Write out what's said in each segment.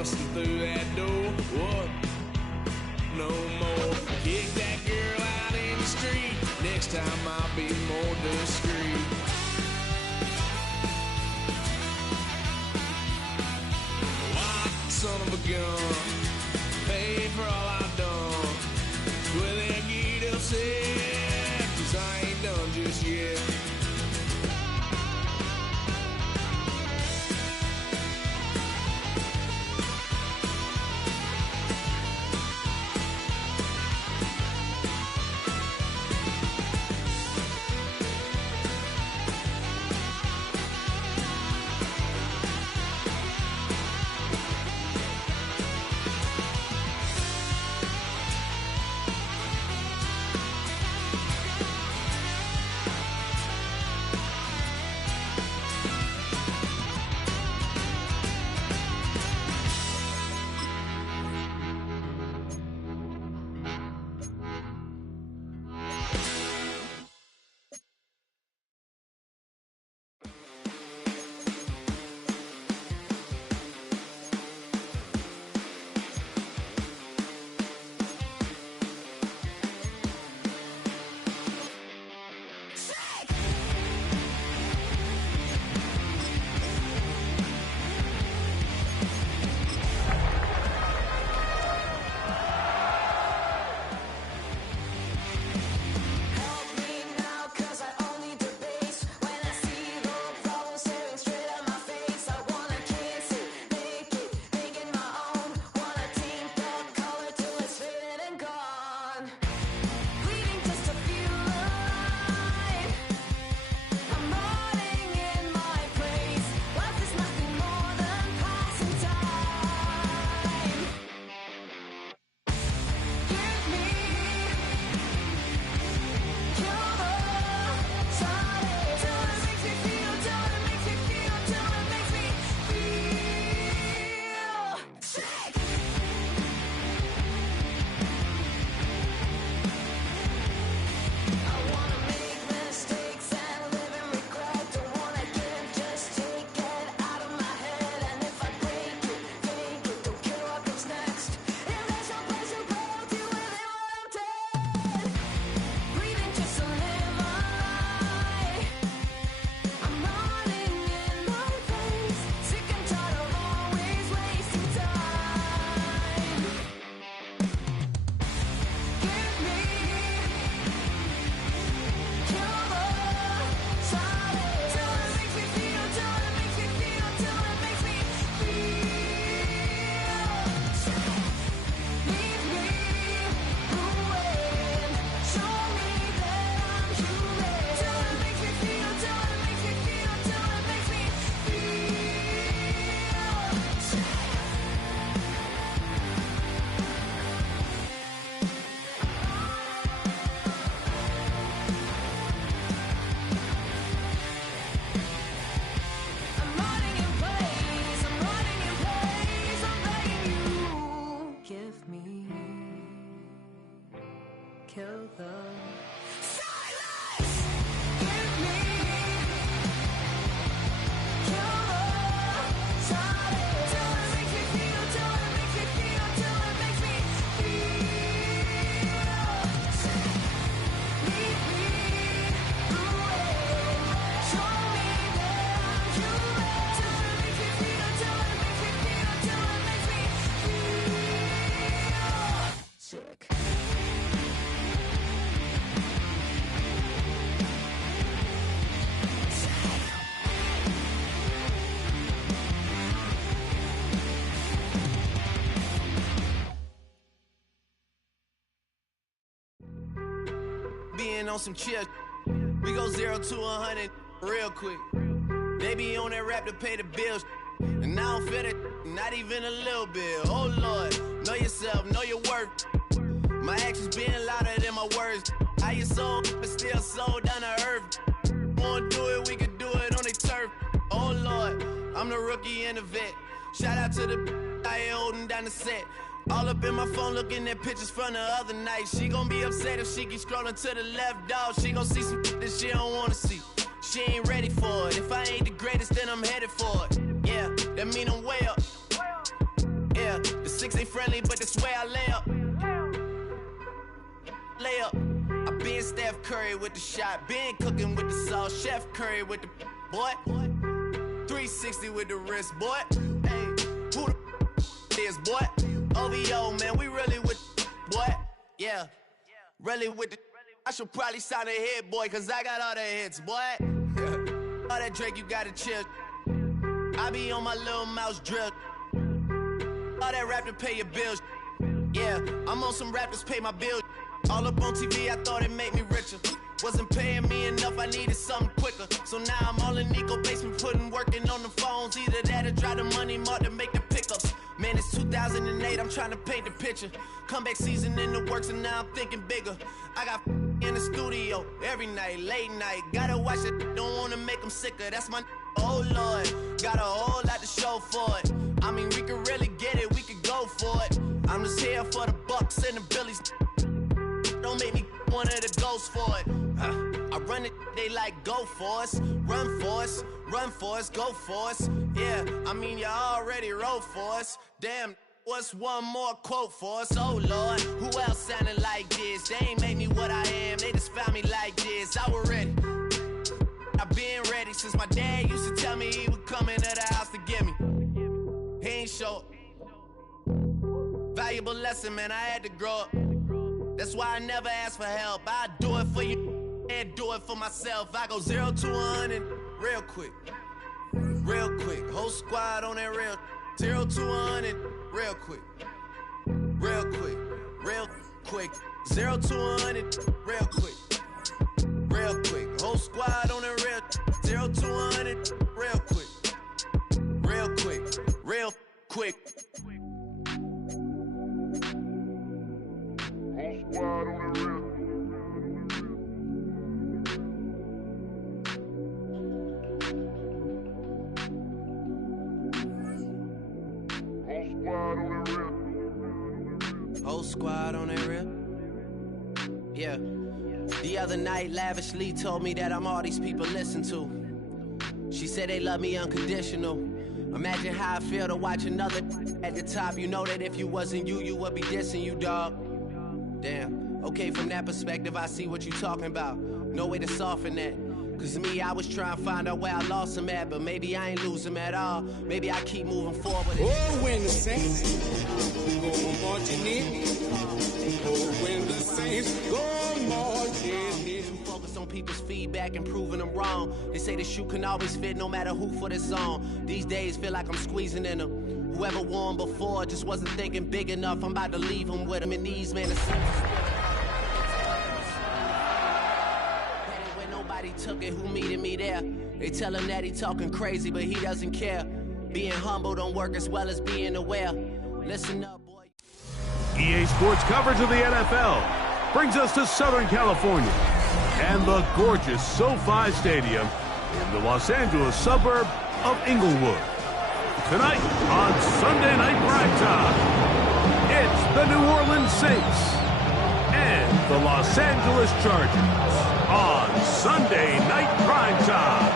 busting through that door. What? No more. Kick that girl out in the street. Next time I'll be more discreet. Son of a gun, pay for all I've done. Well, then get upset, 'cause I ain't done just yet. On some chill, we go 0 to 100 real quick. They be on that rap to pay the bills, and I don't feel it, not even a little bit. Oh Lord, know yourself, know your worth. My actions being louder than my words. How you sold, but still sold down to earth. Wanna do it, we could do it on the turf. Oh Lord, I'm the rookie and the vet. Shout out to the I ain't holding down the set. All up in my phone looking at pictures from the other night. She gon' be upset if she keep scrolling to the left, dog. She gon' see some that she don't wanna see. She ain't ready for it. If I ain't the greatest, then I'm headed for it. Yeah, that mean I'm way up. 6 ain't friendly, but that's where I lay up. I been Steph Curry with the shot, been cooking with the sauce, Chef Curry with the boy. 360 with the wrist, boy. Hey, who the is, boy? OVO, man, we really with boy. Yeah, really with the. I should probably sign a hit, boy, cause I got all the hits, boy. All that Drake, you gotta chill. I be on my little mouse drip. All that rap to pay your bills. Yeah, I'm on some rappers pay my bills. All up on TV, I thought it made me richer. Wasn't paying me enough, I needed something quicker. So now I'm all in Nico basement, working on the phones. Either that or drive the money mark to make the pickups. Man, it's 2008, I'm trying to paint the picture. Comeback season in the works and now I'm thinking bigger. I got in the studio every night, late night. Gotta watch it, don't wanna make them sicker. That's my oh Lord, got a whole lot to show for it. I mean, we could really get it, we could go for it. I'm just here for the Bucks and the Billies. Don't make me one of the ghosts for it. I run it, they like go for us, run for us, go for us. Yeah, I mean you already wrote for us. Damn, what's one more quote for us? Oh Lord, who else sounded like this? They ain't made me what I am, they just found me like this. I was ready. I've been ready since my dad used to tell me he would come into the house to get me. He ain't show. Valuable lesson, man, I had to grow up. That's why I never ask for help. I do it for you and do it for myself. I go 0 to 100 real quick. Real quick. Whole squad on that real. 0 to 100 real quick. Real quick. Real quick. 0 to 100 real quick. Real quick. Whole squad on that real. 0 to 100 real quick. Real quick. Real quick. Squad on the real. Whole squad on the real. Yeah. The other night, lavishly told me that I'm all these people listen to. She said they love me unconditional. Imagine how I feel to watch another at the top. You know that if you wasn't you, you would be dissing you, dog. Damn, okay, from that perspective, I see what you talking about. No way to soften that. Cause me, I was trying to find out where I lost him at, but maybe I ain't lose him at all. Maybe I keep moving forward. Oh, when the Saints go marching in. Oh, when the Saints go marching in. Focus on people's feedback and proving them wrong. They say the shoe can always fit no matter who for this song. These days feel like I'm squeezing in them. Whoever won before just wasn't thinking big enough. I'm about to leave him with him in these, man. When nobody took it, who meeted me there? They tell him that he talking crazy, but he doesn't care. Being humble don't work as well as being aware. Listen up, boy. EA Sports coverage of the NFL brings us to Southern California and the gorgeous SoFi Stadium in the Los Angeles suburb of Inglewood. Tonight on Sunday Night Primetime, it's the New Orleans Saints and the Los Angeles Chargers on Sunday Night Primetime.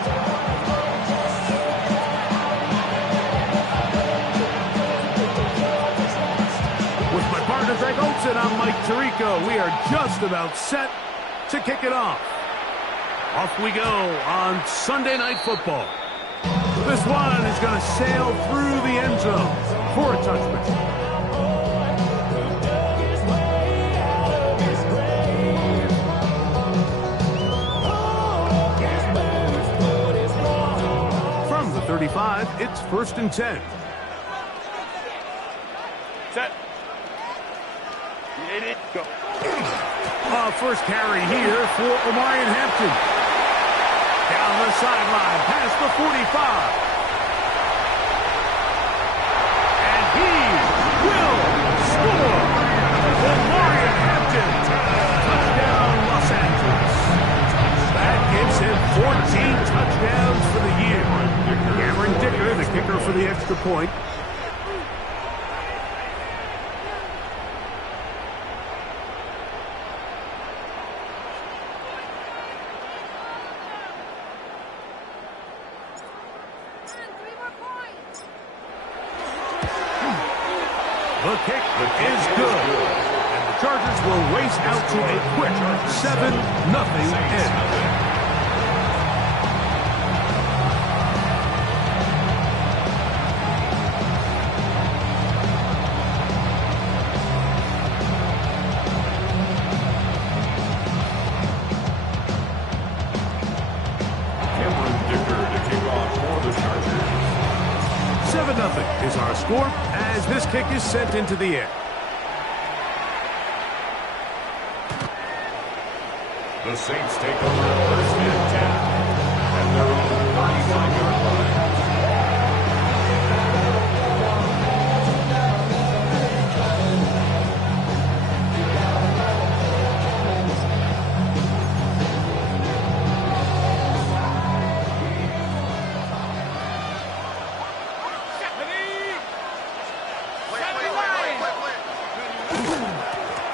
With my partner Greg Olson, I'm Mike Tirico. We are just about set to kick it off. Off we go on Sunday Night Football. This one is going to sail through the end zone for a touchback. From the 35, it's 1st and 10. Set. Go. First carry here for Omarion Hampton. Down the sideline, past the 45. And he will score. Omarion Hampton. Touchdown, Los Angeles. That gives him 14 touchdowns for the year. Cameron Dicker, the kicker for the extra point. The kick is good. And the Chargers will race out to a quick 7-0 end. Is our score as this kick is sent into the air. The Saints take over first and 10 at their own 35-yard line.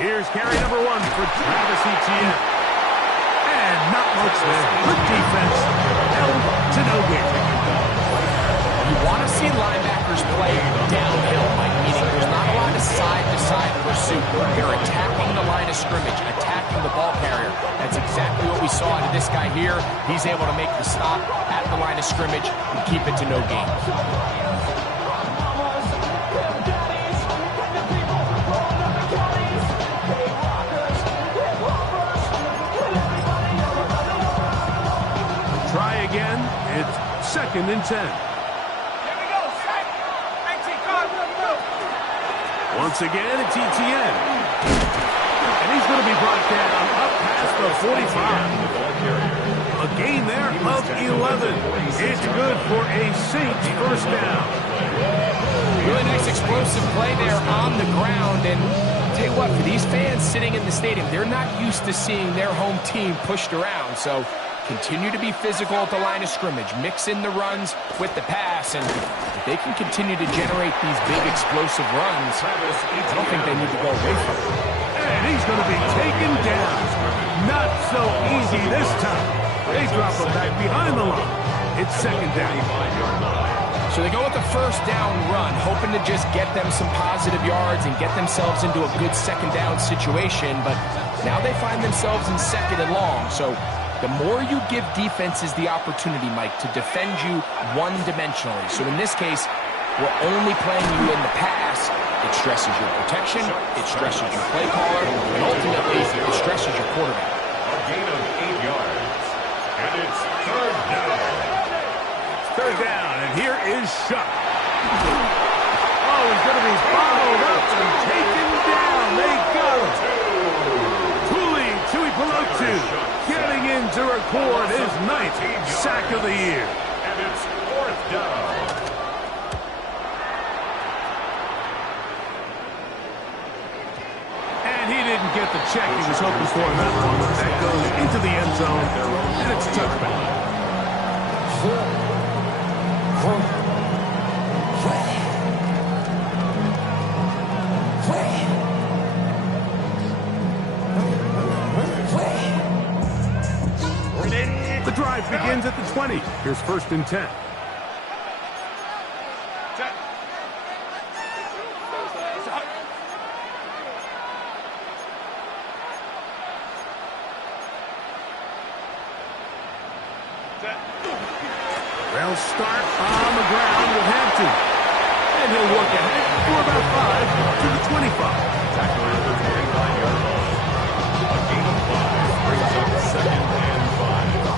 Here's carry number 1 for Travis Etienne. And not much there. Good defense. Held to no gain. You want to see linebackers play downhill, Mike, meaning there's not a lot of side-to-side pursuit. They're attacking the line of scrimmage, attacking the ball carrier. That's exactly what we saw out of this guy here. He's able to make the stop at the line of scrimmage and keep it to no gain. Again, it's 2nd and 10. Once again, it's Etienne. And he's going to be brought down up past the 45. A gain there of 11. It's good for a Saints first down. Really nice explosive play there on the ground. And I'll tell you what, for these fans sitting in the stadium, they're not used to seeing their home team pushed around. So continue to be physical at the line of scrimmage. Mix in the runs with the pass. And if they can continue to generate these big explosive runs, I don't think they need to go away from it. And he's going to be taken down. Not so easy this time. They drop him back behind the line. It's 2nd down. So they go with the first down run, hoping to just get them some positive yards and get themselves into a good 2nd down situation. But now they find themselves in 2nd and long. So the more you give defenses the opportunity, Mike, to defend you one-dimensionally. So in this case, we're only playing you in the pass. It stresses your protection, it stresses your play caller, and ultimately it stresses your quarterback. A gain of 8 yards, and it's 3rd down. 3rd down, and here is Shuck. Oh, he's going to be followed up and taken down. They got him. Tui Pelotu getting in to record his 9th sack of the year. And it's 4th down. And he didn't get the check he was hoping for in that one. That goes into the end zone, and it's a touchback. The drive begins at the 20. Here's 1st and 10. They'll start on the ground with Hampton. And he'll work ahead for about 5 to the 25. Tackler at the 25-yard line. A gain of 5 brings up 2nd and 5.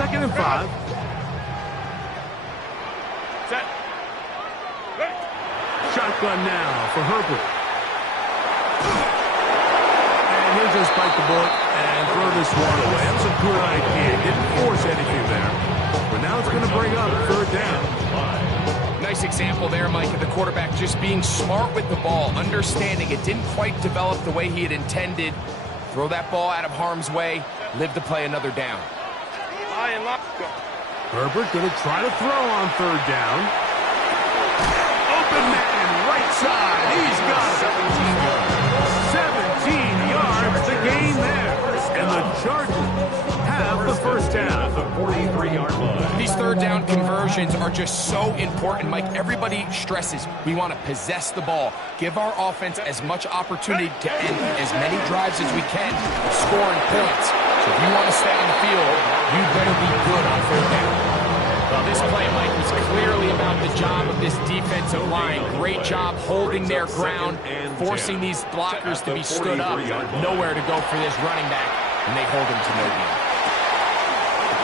2nd and 5. Set. Shotgun now for Herbert. And he'll just bite the bullet and throw this one away. That was a good idea. Didn't force anything there. But now it's going to bring up 3rd down. Nice example there, Mike, of the quarterback just being smart with the ball, understanding it didn't quite develop the way he had intended. Throw that ball out of harm's way, live to play another down. Herbert going to try to throw on 3rd down. Open man, right side. He's got it. 17 yards to gain there. And the Chargers have the first first down at the 43-yard line. These third down conversions are just so important, Mike. Everybody stresses we want to possess the ball, give our offense as much opportunity to end as many drives as we can, scoring points. So if you want to stay on the field, you better be good on third down. Well, this play, Mike, was clearly about the job of this defensive line. Great job holding their ground, forcing these blockers to be stood up. Nowhere to go for this running back, and they hold him to no gain.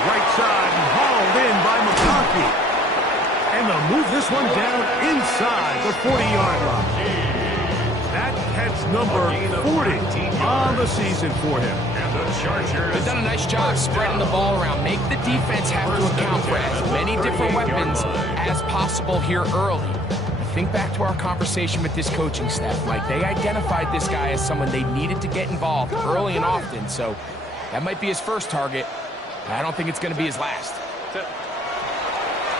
Right side hauled in by McConkey. And they'll move this one down inside the 40-yard line. That catch number 40 on the season for him. They've done a nice job spreading the ball around. Make the defense have to account for as many different weapons as possible here early. Think back to our conversation with this coaching staff, Mike. They identified this guy as someone they needed to get involved early and often, so that might be his first target. I don't think it's going to be his last.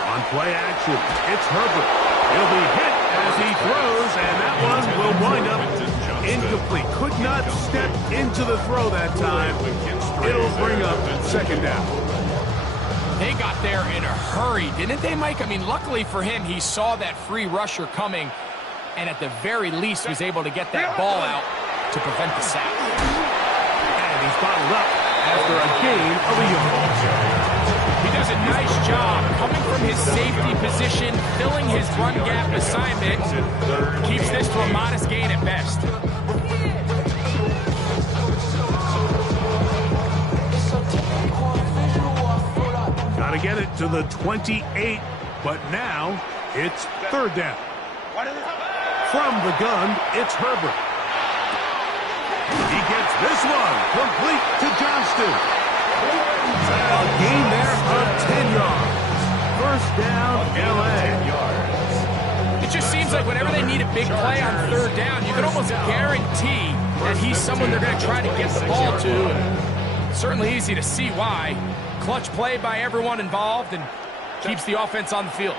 On play action, it's Herbert. He'll be hit as he throws, and that one will wind up incomplete. Could not step into the throw that time. It'll bring up second down. They got there in a hurry, didn't they, Mike? I mean, luckily for him, he saw that free rusher coming, and at the very least was able to get that ball out to prevent the sack. And he's bottled up after a gain of a yard. He does a nice job coming from his safety position, filling his run gap assignment. Keeps this to a modest gain at best. Got to get it to the 28, but now it's third down. From the gun, it's Herbert. He gets this one complete to Johnston. A gain there of 10 yards. First down, L.A. It just seems like whenever they need a big play on third down, you can almost guarantee that he's someone they're going to try to get the ball to. Certainly easy to see why. Clutch play by everyone involved and keeps the offense on the field.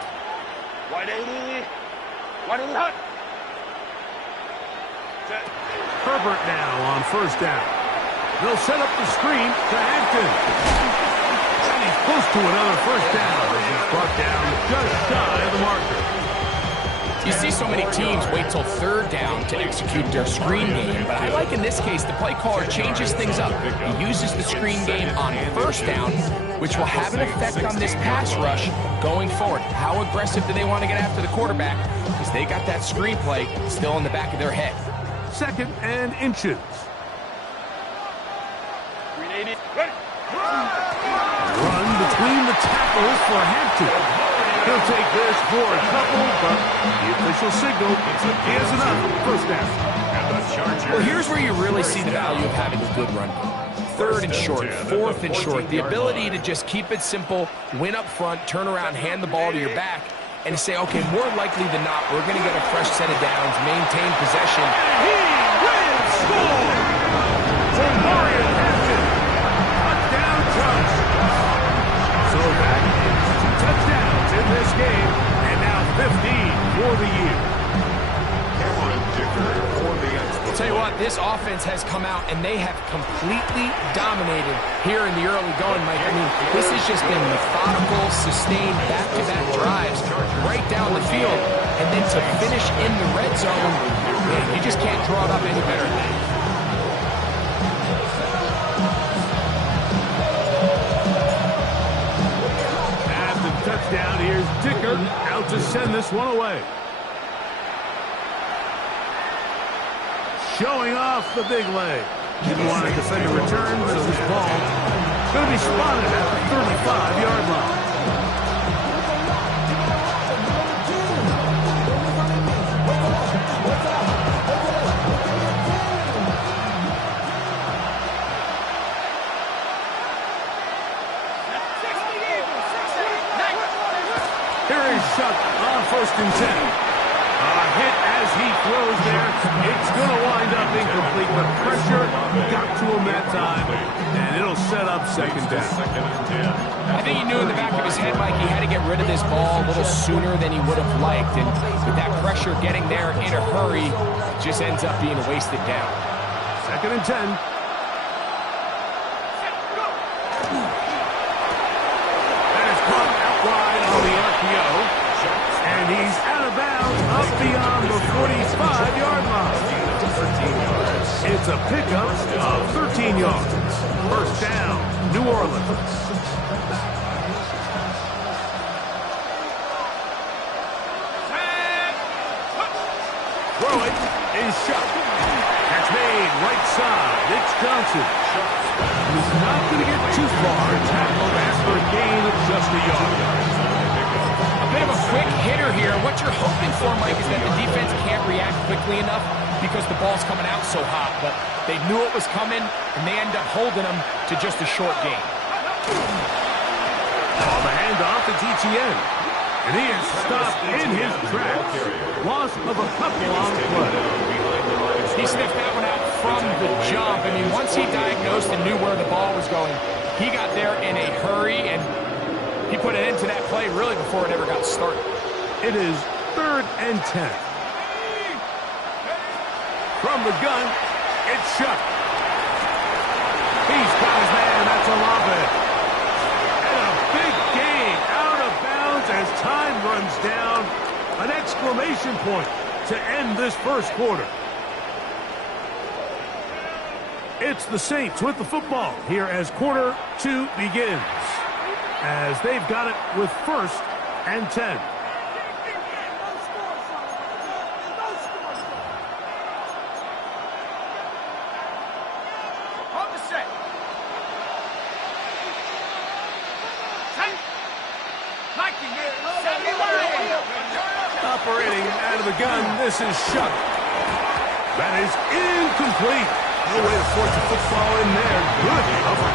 Herbert now on first down. They'll set up the screen to Hampton. And he's close to another first down as he's brought down just shy of the marker. You see so many teams wait till third down to execute their screen game, but I like in this case the play caller changes things up. He uses the screen game on first down, which will have an effect on this pass rush going forward. How aggressive do they want to get after the quarterback? Because they got that screen play still in the back of their head. Second and inches. Run between the tackles for Hampton. He'll take this for a couple, but the official signal he has enough. First down. Well, here's where you really see the value of having a good run. Third and short, fourth and short. The ability to just keep it simple, win up front, turn around, hand the ball to your back, and say, okay, more likely than not, we're going to get a fresh set of downs, maintain possession. And he will score for Mario Hampton. Touchdown touch. So that is 2 touchdowns in this game, and now 15 for the year. I'll tell you what, this offense has come out, and they have completely dominated here in the early going, Mike. I mean, this has just been methodical, sustained, back-to-back drives right down the field, and then to finish in the red zone, man, you just can't draw it up any better than that. After the touchdown, here's Dicker out to send this one away. Showing off the big leg. Didn't want to defend a return, so this ball is going to be spotted at the 35-yard line. Here is Shuck on first and 10. Hit as he throws there. It's going to wind up incomplete, but pressure got to him that time, and it'll set up second down. I think he knew in the back of his head, Mike, he had to get rid of this ball a little sooner than he would have liked, and with that pressure getting there in a hurry, it just ends up being a wasted down. Second and 10. It's a pickup of 13 yards. First down, New Orleans. Throw it is shot. That's made right side. It's Johnson. He's not going to get too far. Tackled after a gain of just a yard. A bit of a quick hitter here. What you're hoping for, Mike, is that the defense can't react quickly enough because the ball's coming out so hot. But they knew it was coming, and they end up holding them to just a short gain. On the handoff, it's Etienne. And he is stopped in his tracks. Loss of a couple on the play. He sniffed that one out from the jump. I mean, once he diagnosed and knew where the ball was going, he got there in a hurry, and he put it into that play really before it ever got started. It is 3rd and 10. From the gun, it's shut. He's got his man. That's Olave. And a big gain out of bounds as time runs down. An exclamation point to end this first quarter. It's the Saints with the football here as quarter 2 begins. As they've got it with 1st and 10. Operating out of the gun, this is shut. That is incomplete. No way to force a football in there. Good cover.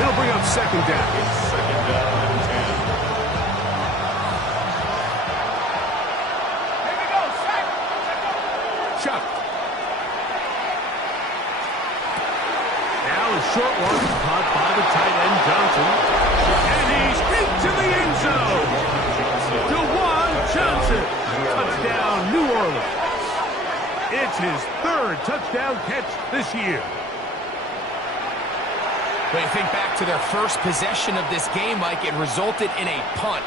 It'll bring up 2nd down. It's 2nd down and 10. Here we go, sack. Chuck. Now a short one caught by the tight end Johnson. And he's into the end zone. DeJuan Johnson. Touchdown, New Orleans. It's his 3rd touchdown catch this year. But you think back to their first possession of this game, Mike, it resulted in a punt.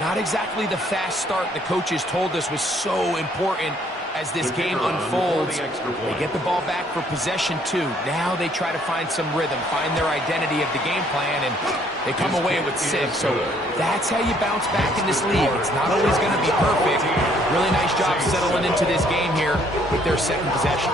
Not exactly the fast start the coaches told us was so important as this game unfolds. They get the ball back for possession 2. Now they try to find some rhythm, find their identity of the game plan, and they come away with 6. So that's how you bounce back in this league. It's not always going to be perfect. Really nice job settling into this game here with their 2nd possession.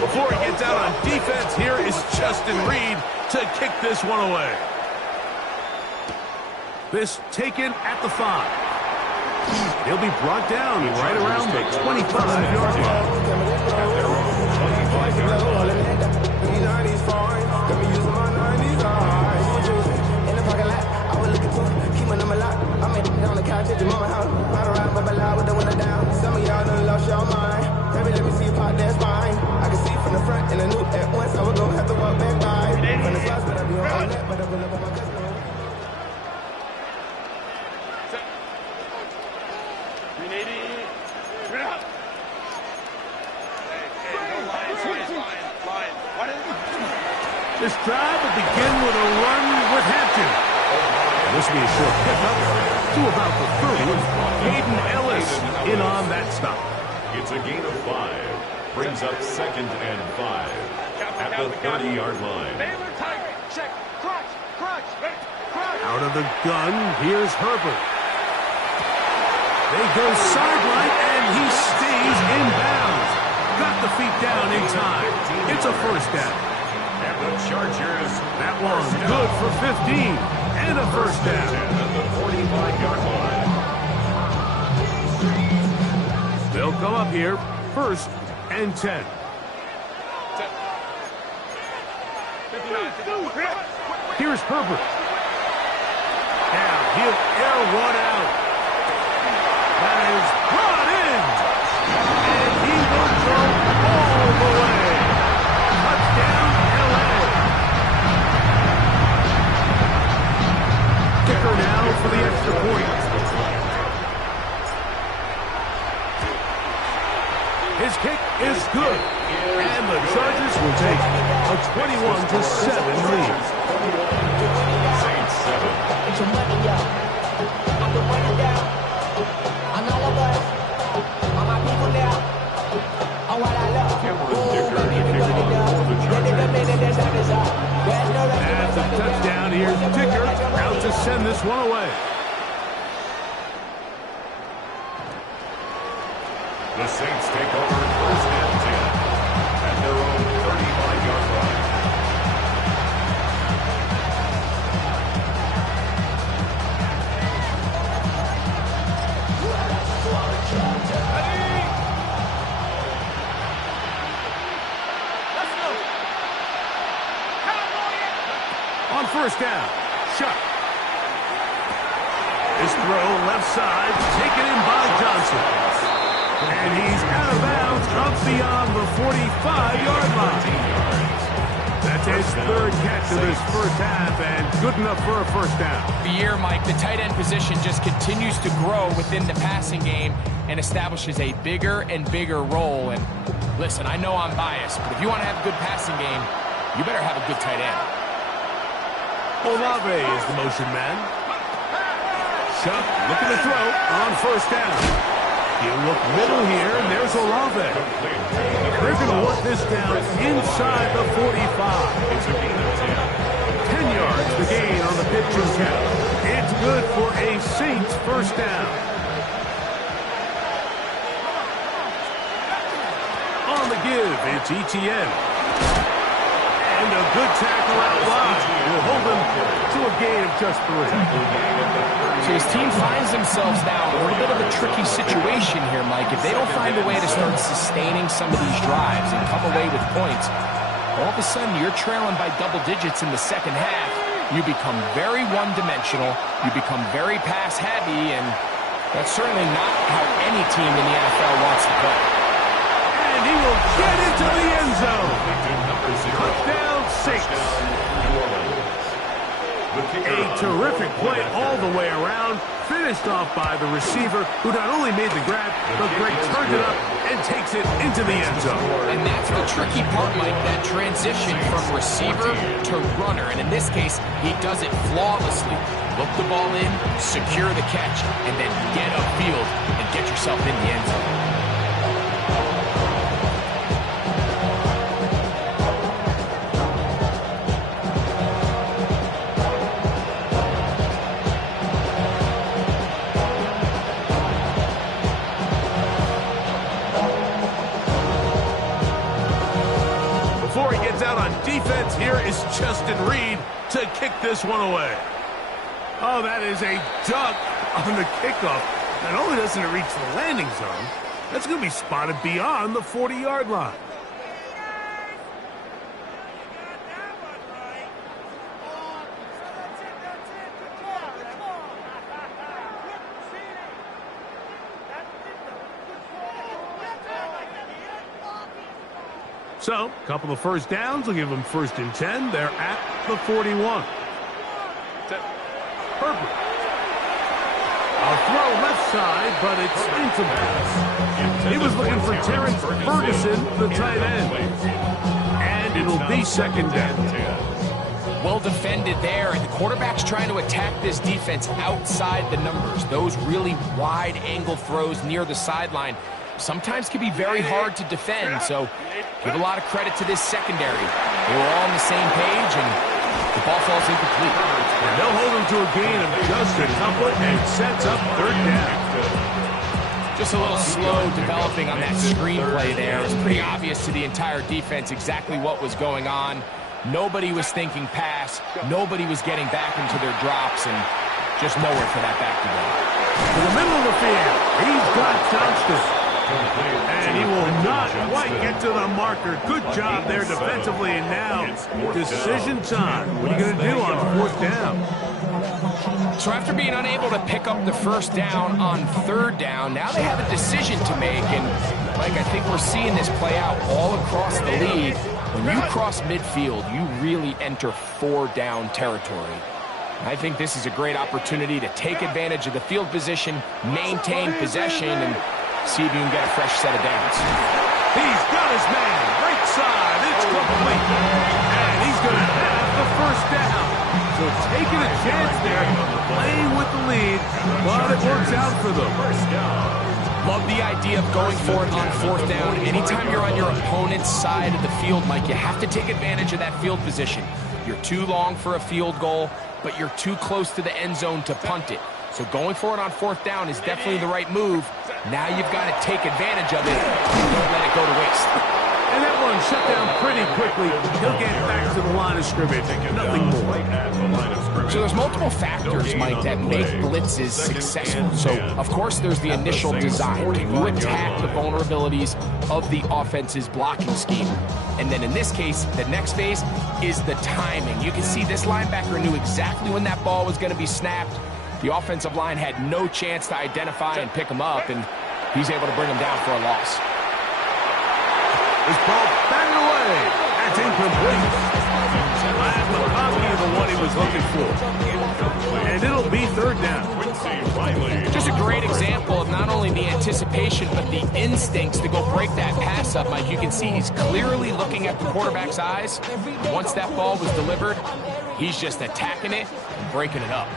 Before he gets out on defense, here is Justin Reed to kick this one away. This taken at the 5. He'll be brought down right around the 25-yard line. At their own 25-yard line. This drive will begin with a run with Hampton. This will be a short pickup to about the 30. Hayden Ellis in on that stop. It's a gain of 5. Brings up 2nd and 5 at the 30-yard line. Out of the gun, here's Herbert. They go sideline, and he stays in bounds. Got the feet down in time. It's a 1st down. And the Chargers, That one good for 15 and a 1st down. at the 45-yard line. They'll come up here 1st and 10. Here's Herbert. Now he'll air one out. That is brought in. And he will go all the way. Touchdown, LA. Kicker now for the the extra point. His kick is good, and the Chargers will take a 21-7 lead. Saints 7. Cameron Dicker to kick off for the Chargers. That's a touchdown. Here's Dicker out to send this one away. The Saints take over first and 10 at their own 35-yard line. On first down, Shuck. His throw left side, taken in by Johnson. And he's out of bounds up beyond the 45-yard line. That's his third catch of this first half, and good enough for a first down. The year, Mike, the tight end position just continues to grow within the passing game and establishes a bigger and bigger role. And listen, I know I'm biased, but if you want to have a good passing game, you better have a good tight end. Olave is the motion man. Shuck looking to throw on first down. He'll look middle here, and there's Olave. They're going to work this down inside the 45. 10 yards the gain on the pitch and count. It's good for a Saints first down. On the give, it's Etienne. And a good tackle out wide will hold him to a gain of just 3. So his team finds themselves now in a little bit of a tricky situation here, Mike. If they don't find a way to start sustaining some of these drives and come away with points, all of a sudden you're trailing by double digits in the second half. You become very one-dimensional. You become very pass-heavy, and that's certainly not how any team in the NFL wants to play. And he will get into the end zone. Touchdown, 6. A terrific play all the way around, finished off by the receiver, who not only made the grab, but Greg turned it up and takes it into the end zone. And that's the tricky part, Mike, that transition from receiver to runner. And in this case, he does it flawlessly. Look the ball in, secure the catch, and then get upfield and get yourself in the end zone. Before he gets out on defense, here is Justin Reed to kick this one away. Oh, that is a duck on the kickoff. Not only doesn't it reach the landing zone, that's going to be spotted beyond the 40-yard line. So, a couple of first downs will give them first and 10. They're at the 41. Herbert. A throw left side, but it's incomplete. He was looking for Terrence Ferguson, the tight end. And it'll be second down. Well defended there, and the quarterback's trying to attack this defense outside the numbers. Those really wide-angle throws near the sideline sometimes can be very hard to defend, so give a lot of credit to this secondary. They were all on the same page, and the ball falls incomplete. And they'll hold him to a gain of just a couple and sets up third down. Just a little slow developing on that screenplay there. It was pretty obvious to the entire defense exactly what was going on. Nobody was thinking pass. Nobody was getting back into their drops, and just nowhere for that back to go. To the middle of the field, he's got Johnston. And he will not quite get to the marker. Good job there defensively, and now decision time. What are you going to do on fourth down? So after being unable to pick up the first down on third down, now they have a decision to make, and Mike, I think we're seeing this play out all across the league. When you cross midfield, you really enter four-down territory. I think this is a great opportunity to take advantage of the field position, maintain possession, and see if you can get a fresh set of downs. He's got his man. Right side. It's complete. And he's going to have the first down. So taking a chance there, playing with the lead, but it works out for them. Love the idea of going for it on fourth down. Anytime you're on your opponent's side of the field, Mike, you have to take advantage of that field position. You're too long for a field goal, but you're too close to the end zone to punt it. So going for it on fourth down is definitely the right move. Now you've got to take advantage of it. Don't let it go to waste. And that one shut down pretty quickly. He'll get back to the line of scrimmage. Nothing more. So there's multiple factors, Mike, that make blitzes successful. So, of course, there's the initial design. Can you attack the vulnerabilities of the offense's blocking scheme? And then in this case, the next phase is the timing. You can see this linebacker knew exactly when that ball was going to be snapped. The offensive line had no chance to identify and pick him up, and he's able to bring him down for a loss. This ball batted away. That's incomplete. That's the copy of the one he was looking for. And it'll be third down. Just a great example of not only the anticipation, but the instincts to go break that pass up, Mike. You can see he's clearly looking at the quarterback's eyes. Once that ball was delivered, he's just attacking it and breaking it up.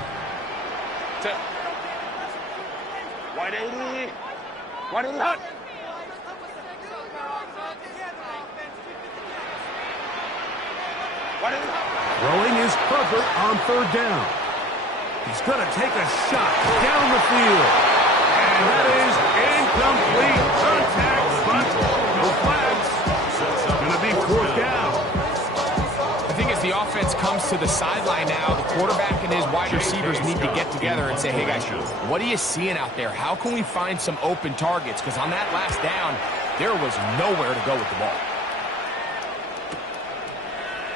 180. 180. Throwing is Herbert on third down. He's going to take a shot down the field. And that is incomplete. Contact, but no flags. Going to be fourth down. I think as the offense comes to the sideline now, the quarterback and his wide receivers need to get together and say, hey guys, what are you seeing out there? How can we find some open targets? Because on that last down, there was nowhere to go with the ball.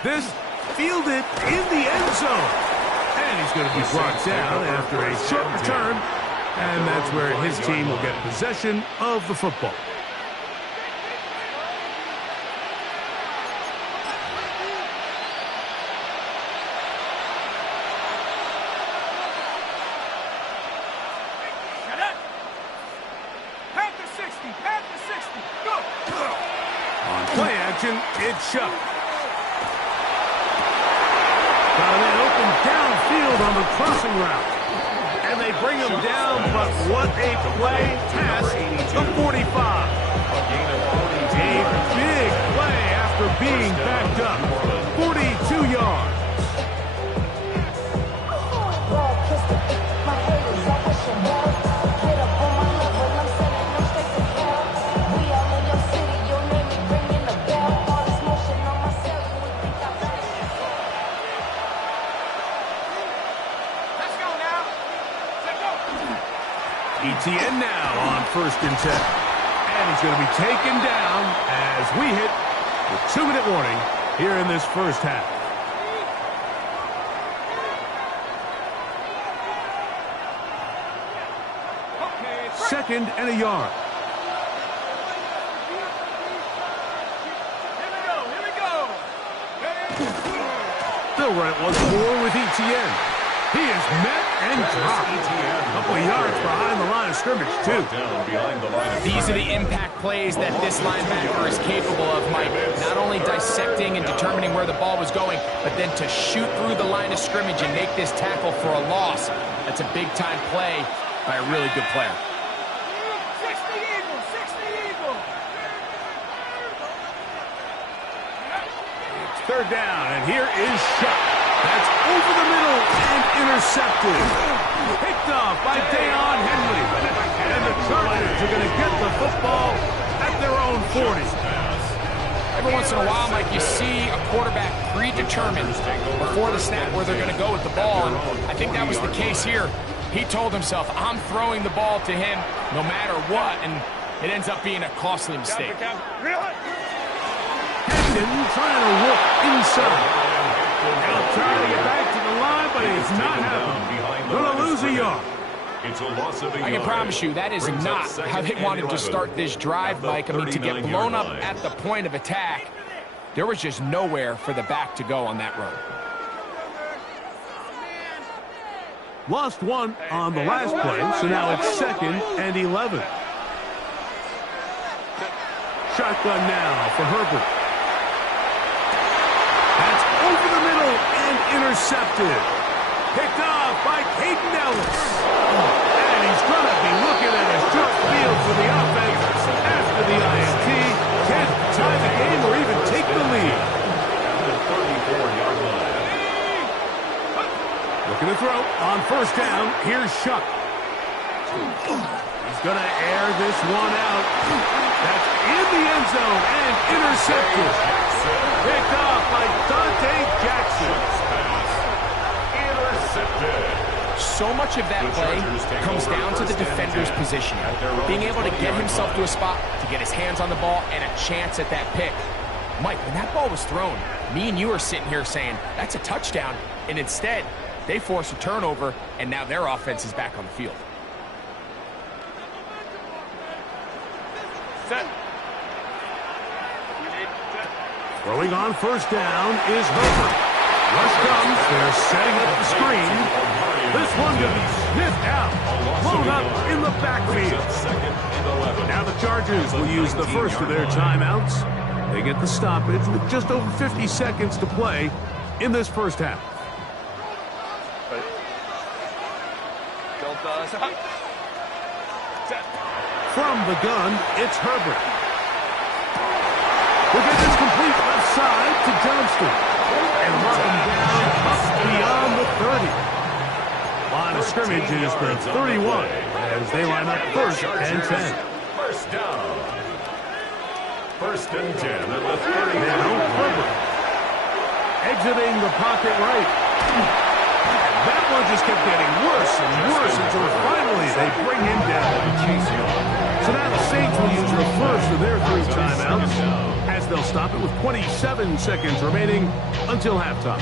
This fielded in the end zone. And he's going to be brought down after a short return. And that's where his team will get possession of the football. On play action, it's Chuck. Got a man open downfield on the crossing route. And they bring him down, but what a play pass to 45. A big play after being backed up. 42 yards. ETN now on 1st and 10. And he's going to be taken down as we hit the 2-minute warning here in this first half. Second and a yard. They'll run it once more with ETN. He is met and dropped. A couple of yards behind the line of scrimmage, too. These are the impact plays that this linebacker is capable of, Mike. Not only dissecting and determining where the ball was going, but then to shoot through the line of scrimmage and make this tackle for a loss. That's a big-time play by a really good player. 60 Eagle. It's third down, and here is Shuck. That's over the middle and intercepted. Picked off by Deion Henley. And the Chargers are going to get the football at their own 40. Every once in a while, Mike, you see a quarterback predetermined before the snap where they're going to go with the ball. And I think that was the case here. He told himself, I'm throwing the ball to him no matter what. And it ends up being a costly mistake. Hendon trying to work inside. Now trying to get back to the line, but it's not happening. Going to lose a yard. It's a loss of a yard. I can promise you that is not how they wanted to start this drive, Mike. I mean, to get blown up at the point of attack, there was just nowhere for the back to go on that run. Lost one on the last play, so now it's 2nd and 11. Shotgun now for Herbert. That's over the middle and intercepted. Picked off by Peyton Ellis. And he's going to be looking at a short field for the offense after the INT. Can't tie the game or even take the lead. At the 34-yard line. Looking to throw on 1st down. Here's Shuck. He's going to air this one out. That's in the end zone and intercepted. Picked off by Dante Jackson. Intercepted. So much of that play comes down to the defender's positioning. Being able to get himself to a spot, to get his hands on the ball, and a chance at that pick. Mike, when that ball was thrown, me and you are sitting here saying, that's a touchdown. And instead, they force a turnover, and now their offense is back on the field. Set. Throwing on 1st down is Herbert. Rush comes. They're setting up the screen. This one to be sniffed out. Blown up in the backfield. Now the Chargers will use the first of their timeouts. They get the stoppage with just over 50 seconds to play in this first half. From the gun, it's Herbert. We'll get this complete left side to Johnston. And mark him down up beyond the 30. Line of scrimmage is the 31 as they line up 1st and 10. 1st down. 1st and 10 at the 30. Now Herbert. Exiting the pocket right. That one just kept getting worse and worse until finally they bring him down. So now the Saints will use the first of their 3 timeouts as they'll stop it with 27 seconds remaining until halftime.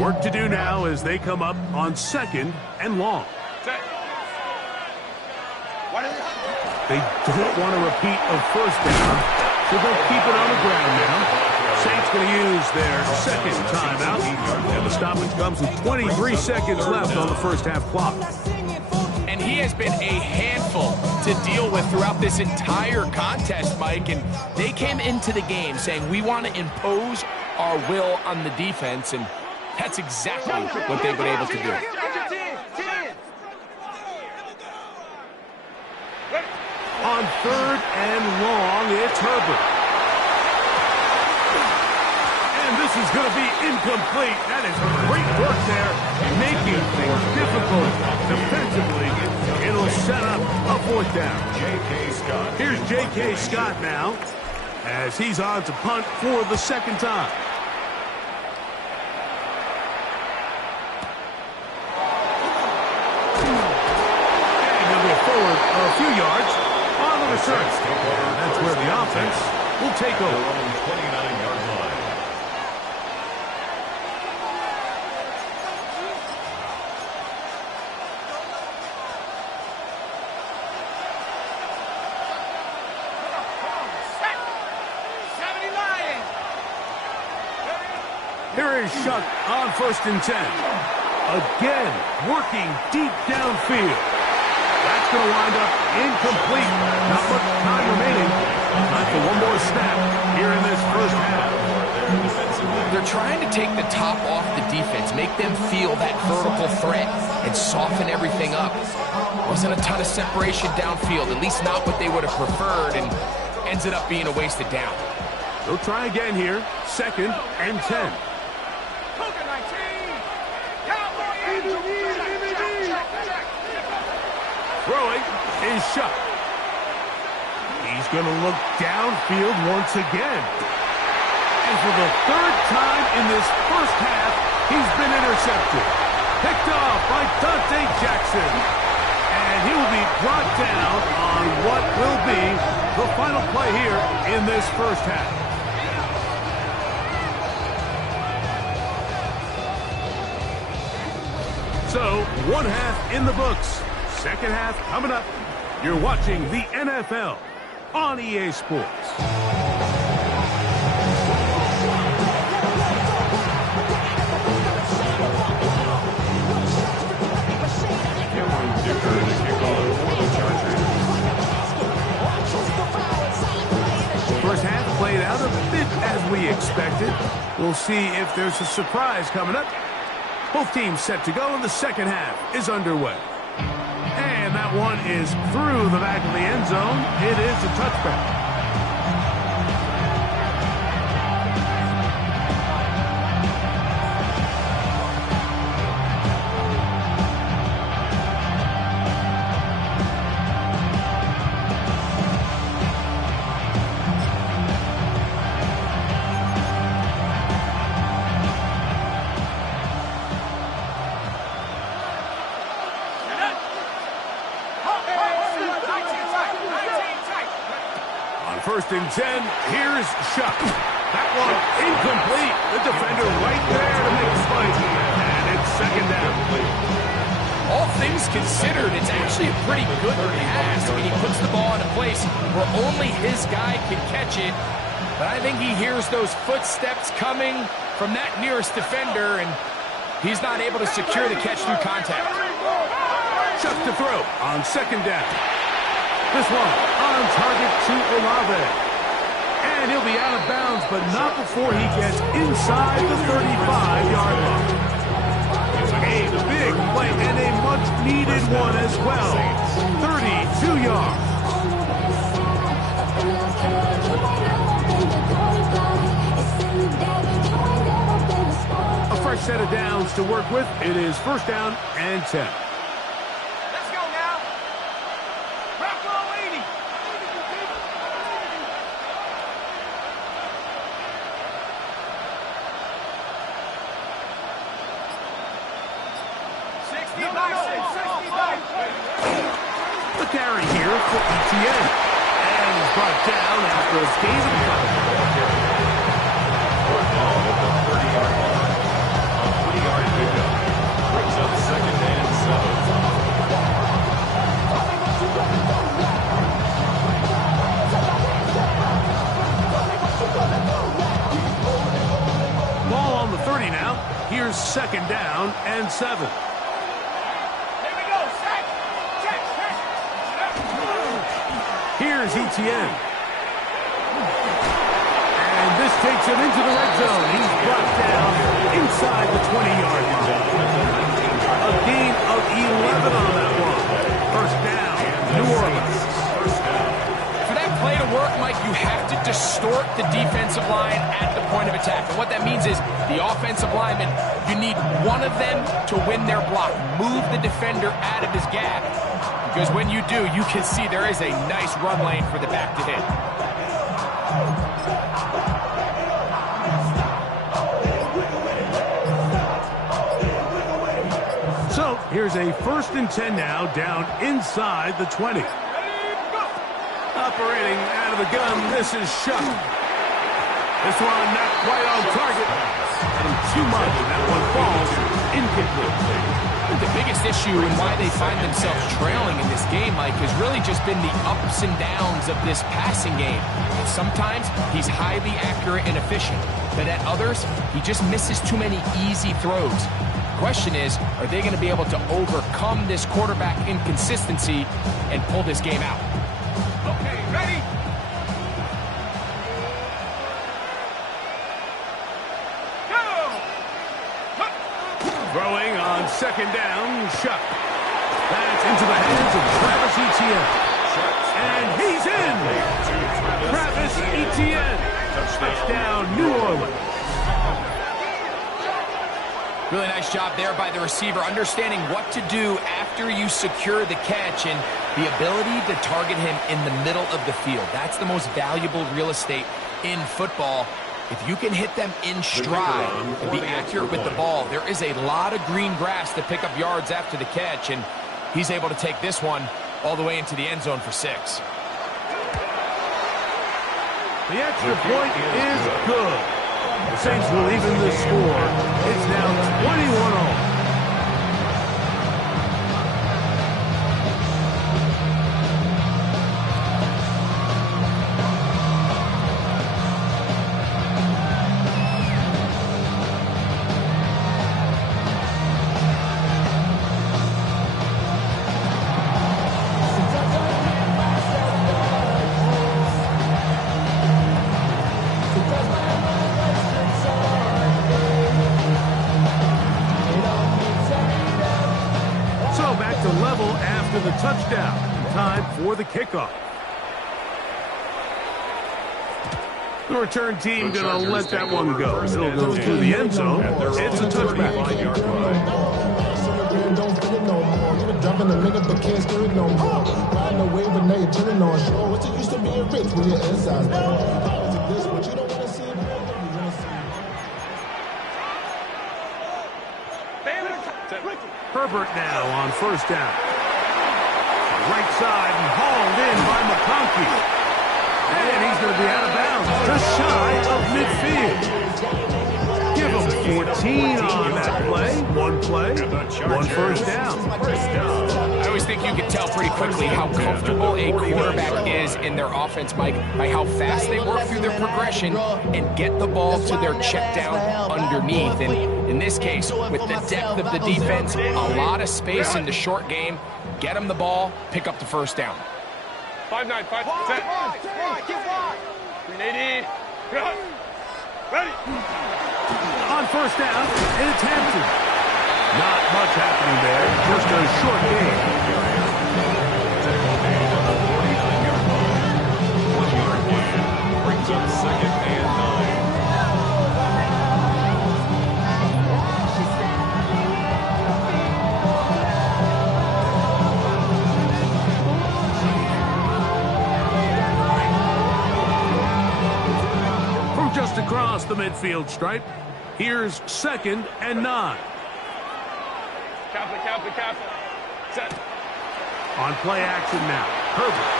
Work to do now as they come up on 2nd and long. They don't want a repeat of 1st down, so they'll keep it on the ground now. Saints going to use their 2nd timeout, and the stoppage comes with 23 seconds left on the first half clock. And he has been a handful to deal with throughout this entire contest, Mike. And they came into the game saying, we want to impose our will on the defense, and that's exactly what they've been able to do. On 3rd and long, it's Herbert. And this is going to be incomplete. That is great work there, making things difficult defensively. It'll set up a 4th down. J.K. Scott. Here's J.K. Scott now as he's on to punt for the 2nd time. And he'll go forward a few yards. On the return. That's where the offense will take over. 29-yard line. Here is Shuck on 1st and 10. Again, working deep downfield. That's going to wind up incomplete. Not much time remaining. Time for one more snap here in this first half. They're trying to take the top off the defense, make them feel that vertical threat, and soften everything up. Wasn't a ton of separation downfield, at least not what they would have preferred, and ended up being a wasted down. They'll try again here. 2nd and 10. Throwing is Shuck. He's going to look downfield once again. And for the 3rd time in this first half, he's been intercepted. Picked off by Dante Jackson. And he will be brought down on what will be the final play here in this first half. So, 1 half in the books. Second half coming up. You're watching the NFL on EA Sports. First half played out a bit as we expected. We'll see if there's a surprise coming up. Both teams set to go, and the second half is underway. And that one is through the back of the end zone. It is a touchback. First and 10, here's Shuck. That one incomplete. The defender right there to make a play. And it's second down. All things considered, it's actually a pretty good pass. I mean, he puts the ball in a place where only his guy can catch it. But I think he hears those footsteps coming from that nearest defender, and he's not able to secure the catch through contact. Shuck to throw on second down. This one on target to Olave. And he'll be out of bounds, but not before he gets inside the 35-yard line. A big play and a much-needed one as well. 32 yards. A fresh set of downs to work with. It is first down and 10. The carry here for ETN. And he's brought down after a gain of Fourth down at the 30-yard line. A 3-yard pickup. Brings up second and 7. Ball on the 30 now. Here's second down and 7. Here's ETN. And this takes him into the red zone. He's brought down inside the 20-yard line. A gain of 11 on that one. First down, New Orleans. For that play to work, Mike, you have to distort the defensive line at the point of attack. And what that means is the offensive lineman, you need one of them to win their block. Move the defender out of his gap. Because when you do, you can see there is a nice run lane for the back to hit. So here's a first and 10 now, down inside the 20. Operating out of the gun, this is Shuck. This one not quite on target. And too much, and that one falls incomplete. The biggest issue and why they find themselves trailing in this game, Mike, has really just been the ups and downs of this passing game. Sometimes he's highly accurate and efficient, but at others, he just misses too many easy throws. The question is, are they going to be able to overcome this quarterback inconsistency and pull this game out? Okay, ready? Throwing on second down, Shuck. That's into the hands of Travis Etienne. And he's in! Travis Etienne. Touchdown, New Orleans. Really nice job there by the receiver, understanding what to do after you secure the catch and the ability to target him in the middle of the field. That's the most valuable real estate in football. If you can hit them in stride and be accurate with the ball, there is a lot of green grass to pick up yards after the catch, and he's able to take this one all the way into the end zone for 6. The extra point is good. The Saints will even the score. It's now 21-all. after the touchdown. Time for the kickoff. The return team going to let that one go. It'll go through the end zone. It's a touchback. Don't feel it no more. Give a drop in the minute, but can't steer it no more. Riding the wave, but now you're chilling on shore. What's it used to being rich when you're inside? This what you don't want to see. Herbert now on first down. Right side and hauled in by McConkey. And he's going to be out of bounds, just shy of midfield. Give him 14 on that play. One first down. I always think you can tell pretty quickly how comfortable a quarterback is in their offense, Mike, by how fast they work through their progression and get the ball to their check down underneath. And in this case, with the depth of the defense, a lot of space in the short game, get them the ball, pick up the first down. 5-9, 5, set. 380. Ready. On first down, it's Hampton. Not much happening there, just a short game. Brings up second and 9. From just across the midfield stripe, here's second and 9. Cap. Set. On play action now, Herbert.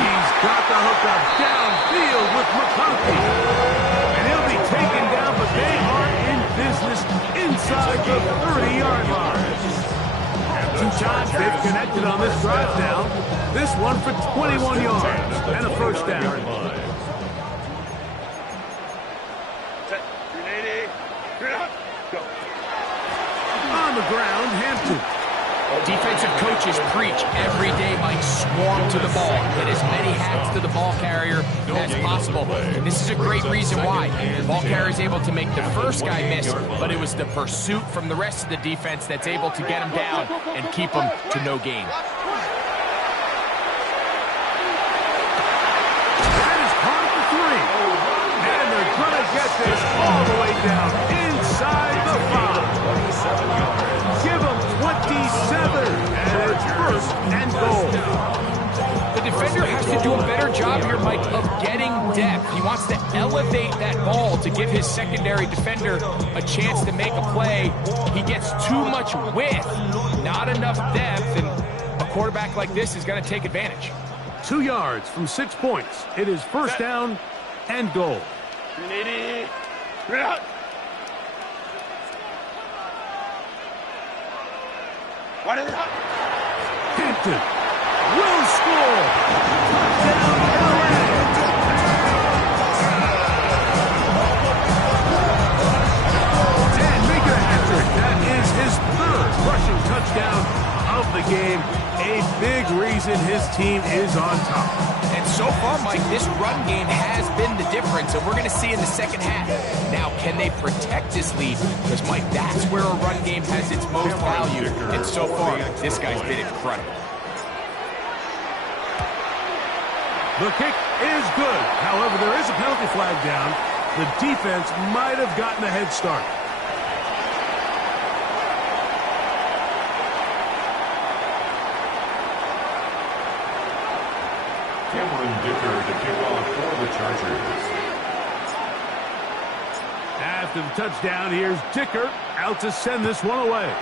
He's got the hookup downfield with McConkey. And he'll be taken down, but they are in business inside the 30-yard line. 2 times they've connected on this drive now. This one for 21 yards and a first down. Set. 380. Go. On the ground, Hampton. Defensive coaches preach every day, Mike, swarm to the ball. Get as many hats to the ball carrier as possible. And this is a great reason why. The ball carrier is able to make the first guy miss, but it was the pursuit from the rest of the defense that's able to get him down and keep him to no gain. That is caught for 3. And they're going to get this all the way down inside the 5. Give them 27, and it's first and goal. The defender has to do a better job here, Mike, of getting depth. He wants to elevate that ball to give his secondary defender a chance to make a play. He gets too much width, not enough depth, and a quarterback like this is going to take advantage. 2 yards from 6 points. It is first down and goal. 380. Hampton will score. Touchdown, LA. And make it a hat trick. That is his 3rd rushing touchdown of the game. A big reason his team is on top. And so far, Mike, this run game has been the difference, and we're going to see in the second half. Now, can they protect this lead? Because, Mike, that's where a run game has its most value. And so far, this guy's been incredible. The kick is good. However, there is a penalty flag down. The defense might have gotten a head start. Cameron Dicker to kick off for the Chargers. After the touchdown, here's Dicker out to send this one away.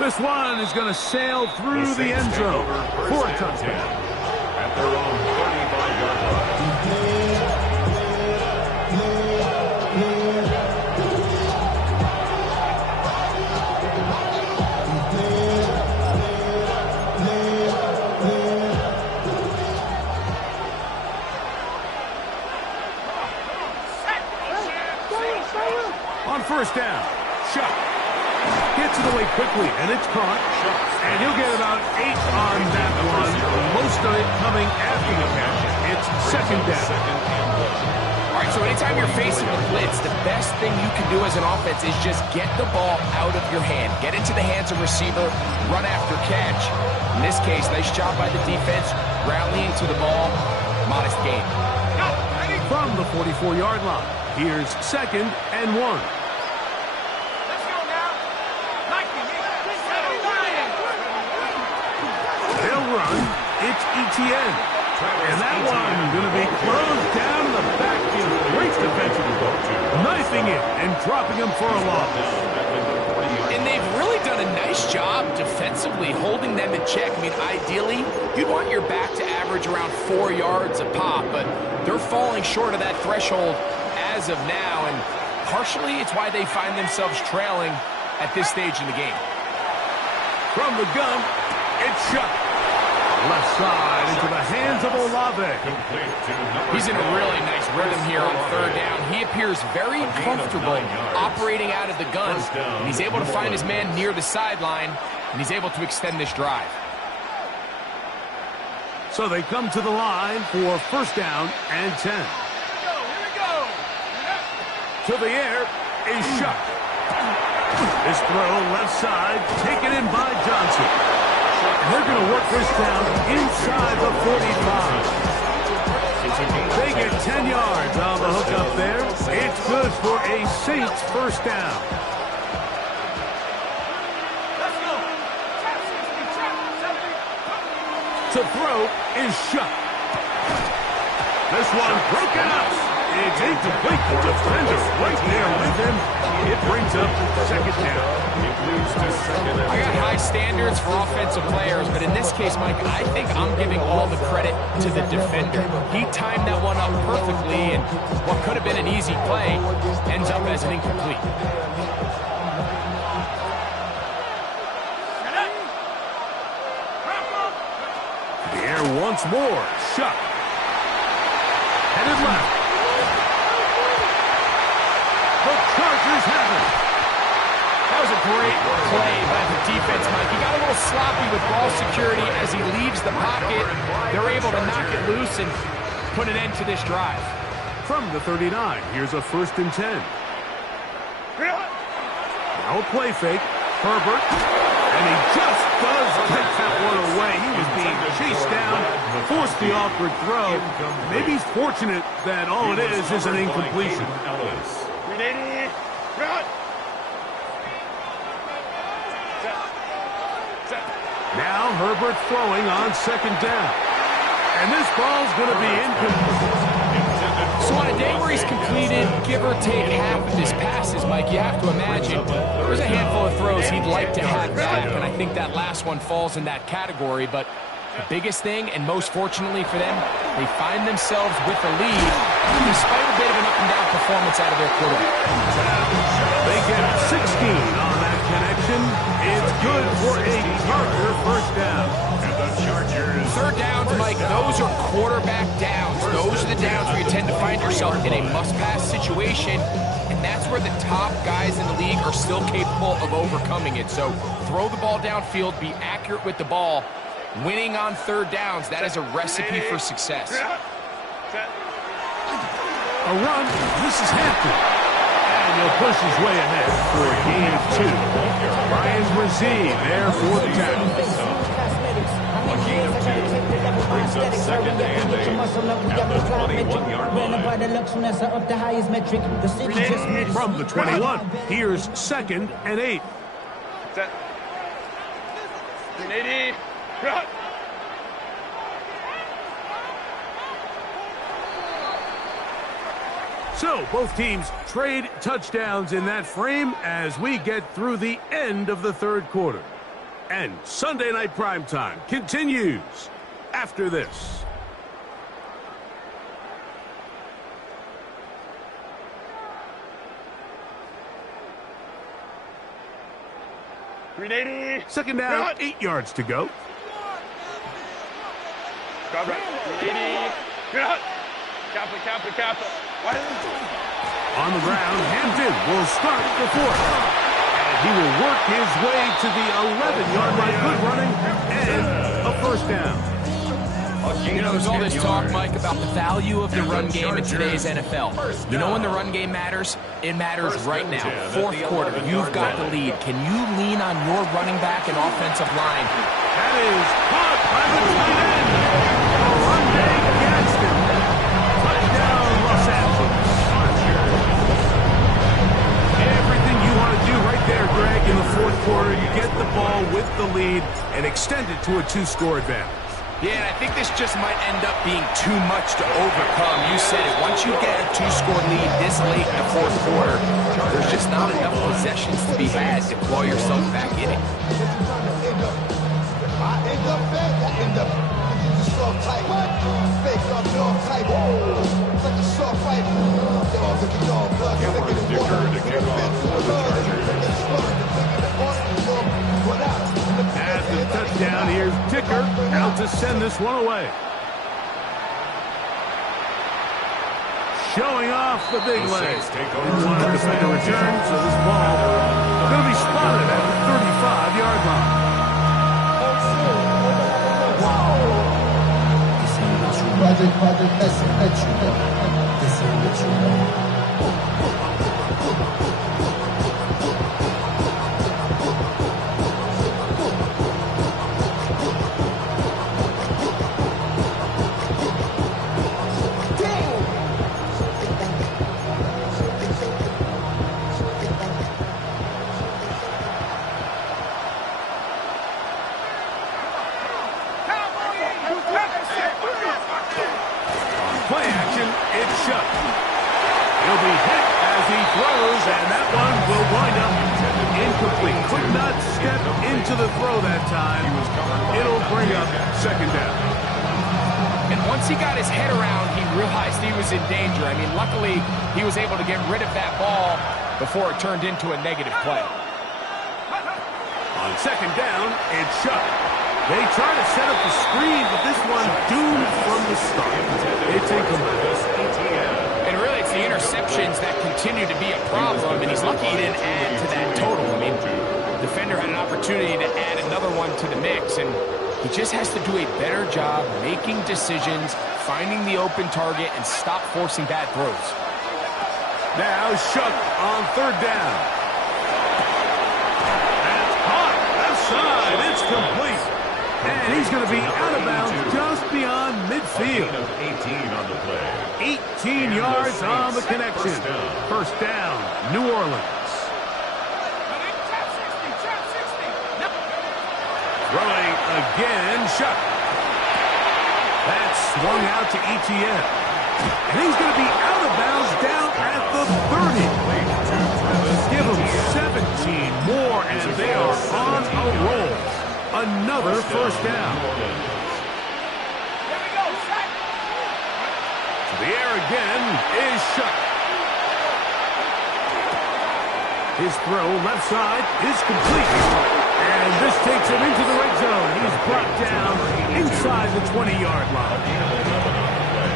This one is going to sail through the end zone for a touchdown. At their own 35-yard line. On first down, Shuck gets it away quickly, and it's caught. And he'll get about 8 on that one, most of it coming after the catch. It's second down. All right, so anytime you're facing a blitz, the best thing you can do as an offense is just get the ball out of your hand. Get into the hands of receiver, run after catch. In this case, nice job by the defense, rallying to the ball, modest gain. From the 44-yard line, here's 2nd and 1. They'll run. It's Etienne. And that one going to be closed down in the backfield. Great defensive ball. Knifing it and dropping him for a loss. And they've really done a nice job defensively holding them in check. I mean, ideally, you'd want your back to average around 4 yards a pop, but they're falling short of that threshold as of now, and partially it's why they find themselves trailing at this stage in the game. From the gun, it's shot. Left side into the hands of Olave. He's in a really nice rhythm here on 3rd down. He appears very comfortable operating out of the gun, and he's able to find his man near the sideline, and he's able to extend this drive. So they come to the line for 1st down and 10. To the air is shot. This throw left side taken in by Johnson. They're going to work this down inside the 45. They get 10 yards on the hook up there. It's good for a Saints 1st down. To throw is shot. This one broken up. It's incomplete. The defender right there with him. It brings up 2nd down. I got high standards for offensive players, but in this case, Mike, I think I'm giving all the credit to the defender. He timed that one up perfectly, and what could have been an easy play ends up as an incomplete. The air once more. Shot. Headed left. The Chargers have it. That was a great play by the defense, Mike. He got a little sloppy with ball security as he leaves the pocket. They're able to knock it loose and put an end to this drive. From the 39, here's a 1st and 10. Now a play fake. Herbert. And he just does get that one away. He was being chased down, forced the awkward throw. Maybe he's fortunate that all it is an incompletion. Now Herbert throwing on 2nd down. And this ball's going to be incomplete. So on a day where he's completed, give or take half of his passes, Mike, you have to imagine there's a handful of throws he'd like to have back, and I think that last one falls in that category. But the biggest thing, and most fortunately for them, they find themselves with a lead despite a bit of an up-and-down performance out of their quarterback. They get 16 on that connection. It's good for a Charger 1st down. And the Chargers. 3rd downs, Mike, those are quarterback downs. Those are the downs where you tend to find yourself in a must-pass situation, and that's where the top guys in the league are still capable of overcoming it. So throw the ball downfield, be accurate with the ball. Winning on 3rd downs, that is a recipe for success. A run. This is Hampton. And he'll push his way ahead for gain of 2. Ryan Brzee there for the tackle. A gain of 2 brings up 2nd and 8 at the 21-yard line. From the 21, here's 2nd and 8. Set. 180. Run. So both teams trade touchdowns in that frame as we get through the end of the 3rd quarter. And Sunday Night Primetime continues after this. Grenade. 2nd down, 8 yards to go. Grab right. Grenade. Kappa. On the ground, Hampton will start the 4th. And he will work his way to the 11-yard line. Good running and a 1st down. You know, there's all this talk, Mike, about the value of the run game in today's NFL. You know when the run game matters? It matters right now. Fourth quarter, you've got the lead. Can you lean on your running back and offensive line? That is caught by the tight end. Rondé Gadsden. Touchdown, Los Angeles. Everything you want to do right there, Greg, in the fourth quarter. You get the ball with the lead and extend it to a 2-score advantage. Yeah, I think this just might end up being too much to overcome. You said it. Once you get a 2-score lead this late in the fourth quarter, there's just not enough possessions to be had to claw yourself back in it. After the touchdown, here's Dicker out to send this one away. Showing off the big leg. One defender return, so this ball going to be spotted at the 35-yard line. Project, that's what you know. This is what you know. Play action, it's shut. He'll be hit as he throws, and that one will wind up incomplete. Could not step into the throw that time. It'll bring up second down. And once he got his head around, he realized he was in danger. I mean, luckily, he was able to get rid of that ball before it turned into a negative play. On second down, it's shut. They try to set up the screen, but this one doomed from the start. It's incomplete. And really, it's the interceptions that continue to be a problem, and he's lucky he didn't add to that total. I mean, the defender had an opportunity to add another one to the mix, and he just has to do a better job making decisions, finding the open target, and stop forcing bad throws. Now Shough on third down. That's caught. Left side. It's complete. And he's going to be out of bounds just beyond midfield. 18 on the play. 18 yards on the connection. First down, New Orleans. Throwing again, Shough. That's swung out to Etienne. And he's going to be out of bounds down at the 30. Give him 17 more, and they are on a roll. Another first down. To the air again is Shough. His throw left side is complete. And this takes him into the red zone. He's brought down inside the 20-yard line.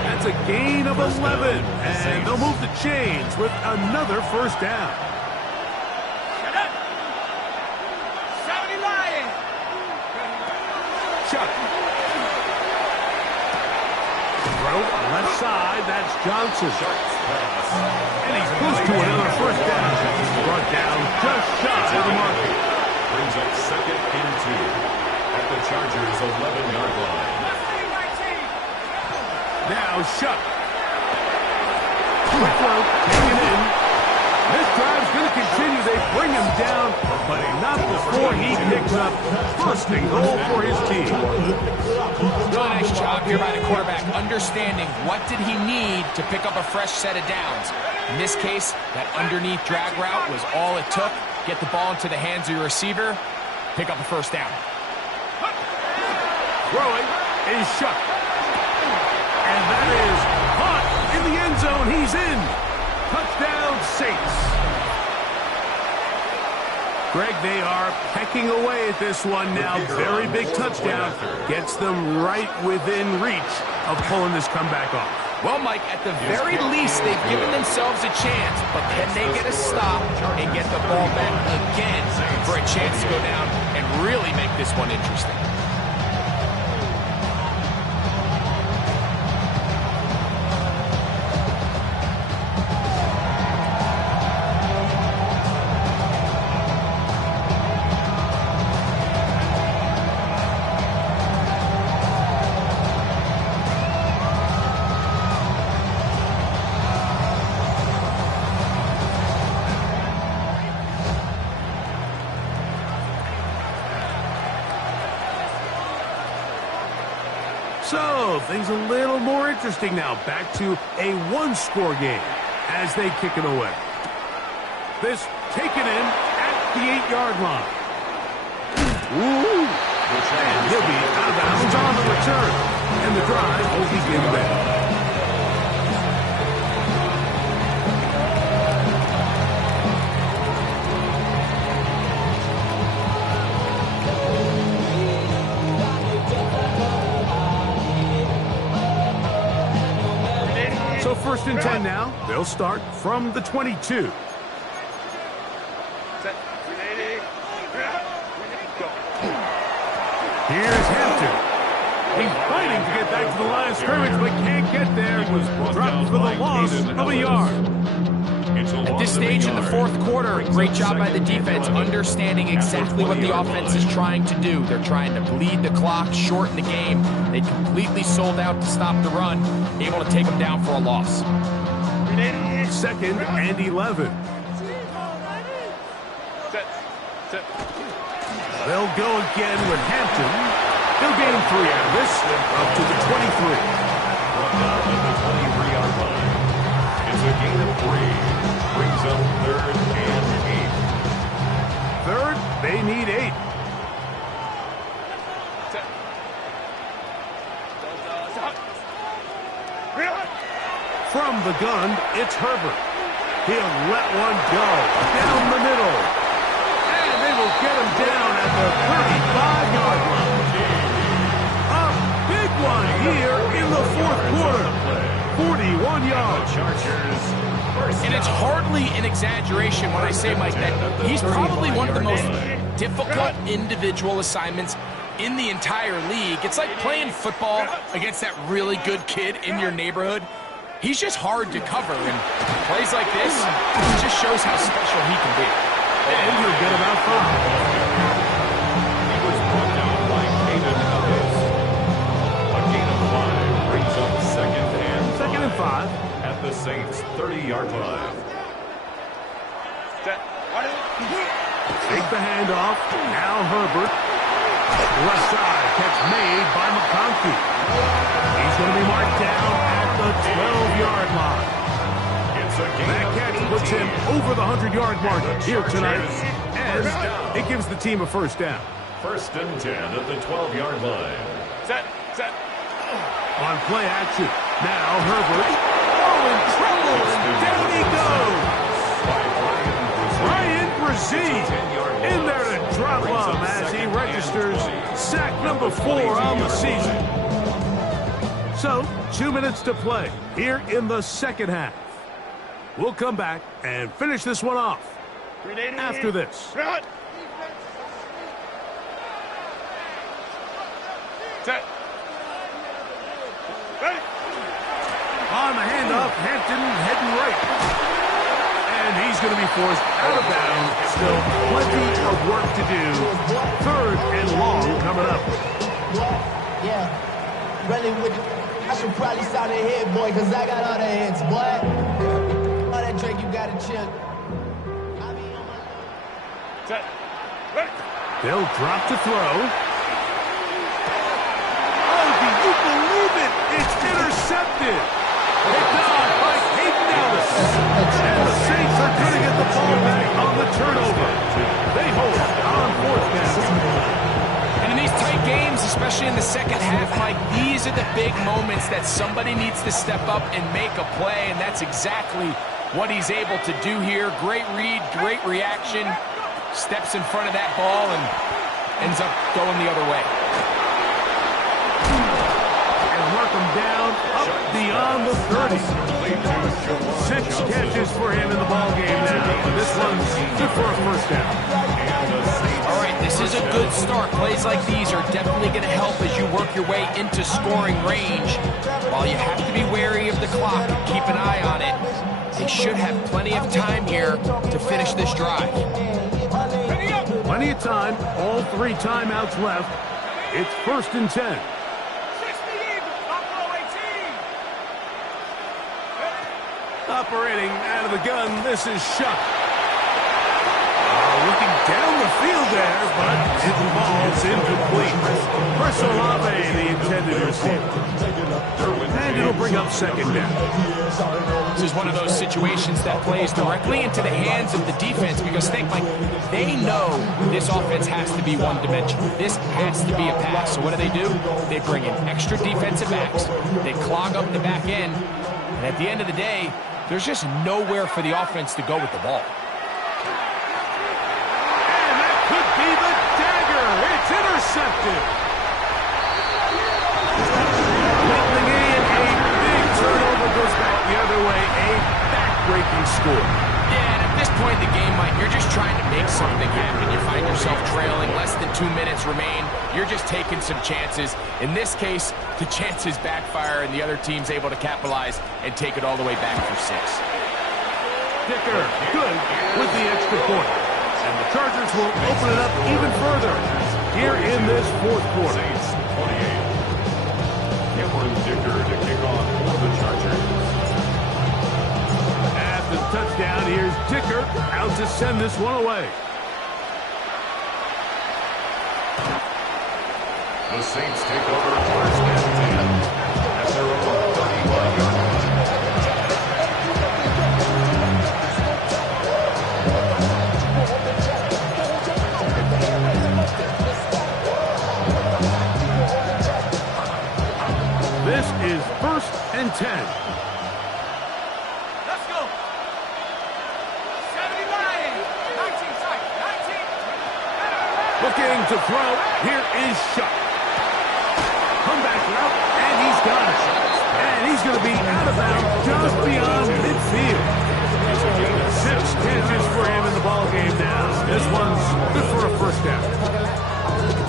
That's a gain of 11. And they'll move the chains with another first down. Shough. Throw left side, that's Johnson. And he's pushed to another first down. Brought down just shy of the marker. Brings up second and 2 at the Chargers' 11-yard line. Now Shough. Quick throw, taken in. This drive's going to continue. They bring him down, but not before he picks up first and goal for his team. Really nice job here by the quarterback, understanding what did he need to pick up a fresh set of downs. In this case, that underneath drag route was all it took. Get the ball into the hands of your receiver, pick up a first down. Throwing is Shough. And that is caught in the end zone. He's in. Touchdown, Saints. Greg, they are pecking away at this one now. Very big touchdown. Gets them right within reach of pulling this comeback off. Well, Mike, at the very least, they've given themselves a chance, but can they get a stop and get the ball back again for a chance to go down and really make this one interesting? So, things a little more interesting now. Back to a one-score game as they kick it away. This taken in at the 8-yard line. Ooh! And he'll be out of bounds on the return. And the drive will begin there. So 1st and 10 now. They'll start from the 22. Here's Hampton. He's fighting to get back to the line of scrimmage, but can't get there. He was dropped for the loss of a yard. At this stage in the 4th quarter, great job by the defense understanding exactly what the offense is trying to do. They're trying to bleed the clock, shorten the game. They completely sold out to stop the run, able to take them down for a loss. 2nd and 11. They'll go again with Hampton. He'll gain 3 out of this, up to the 23. Down at the 23-yard line. It's a gain of 3. Brings up 3rd and 8. 3rd, they need 8. From the gun, it's Herbert. He'll let one go down the middle. And they will get him down at the 35-yard line. A big one here in the 4th quarter. 41 yards. And it's hardly an exaggeration when I say, Mike, that he's probably one of the most difficult individual assignments in the entire league. It's like playing football against that really good kid in your neighborhood. He's just hard to cover, and plays like this just shows how special he can be. And you'll get about 5. He was brought down by Caden Ellis. A gain of 5 brings up 2nd and 5. At the Saints' 30-yard line. Take the handoff. Now Herbert. Left side catch made by McConkey. He's going to be marked down at the 12-yard line. That catch puts him over the 100-yard mark here tonight, as it gives the team a 1st down. 1st and 10 at the 12-yard line. Set. On play action. Now Herbert. Oh, in trouble, and down he goes. Ryan Brzee in there to drop him as he registers sack number 4 on the season. So, 2 minutes to play here in the 2nd half. We'll come back and finish this one off after this. Set. Ready. On the handoff, Hampton heading right. And he's going to be forced out of bounds. Still plenty of work to do. 3rd and long coming up. Yeah, really I should probably sound a hit, boy, because I got all the hits, boy. All that drink, you got to chill. Set. Ready. They'll drop to throw. Oh, do you believe it? It's intercepted. Picked off by Caden Ellis. And the Saints are going to get the ball back on the turnover. They hold on 4th down. And in these tight games, especially in the 2nd half, Mike, these are the big moments that somebody needs to step up and make a play, and that's exactly what he's able to do here. Great read, great reaction, steps in front of that ball and ends up going the other way. And mark him down up beyond the 30. 6 catches for him in the ball game now. This one's good for a 1st down. All right, this is a good start. Plays like these are definitely going to help as you work your way into scoring range. While you have to be wary of the clock and keep an eye on it, they should have plenty of time here to finish this drive. Plenty of time. All 3 timeouts left. It's 1st and 10. Operating out of the gun, this is Shuck. Looking down the field there, but it falls incomplete. Chris Olave, the intended receiver. And it'll bring up second down. This is one of those situations that plays directly into the hands of the defense because think, Mike, they know this offense has to be one-dimensional. This has to be a pass. So what do? They bring in extra defensive backs. They clog up the back end. And at the end of the day, there's just nowhere for the offense to go with the ball. And that could be the dagger. It's intercepted. Building in a big turnover, goes back the other way. A back-breaking score. Yeah, and at this point in the game, Mike, you're just trying to make something happen. You find yourself trailing, less than 2 minutes remain. You're just taking some chances. In this case, the chances backfire, and the other team's able to capitalize and take it all the way back for 6. Dicker, good with the extra point. And the Chargers will open it up even further here in this fourth quarter. Saints 28. Cameron Dicker to kick off for the Chargers. After the touchdown, here's Dicker out to send this one away. The Saints take over first and 10 at their own 31-yard line. This is first and 10. Let's go. 79. 19 side. 19. Looking to throw. Here is Shuck. Comeback route, and he's got it. And he's going to be out of bounds just beyond midfield. 6 catches for him in the ballgame now. This one's good for a first down.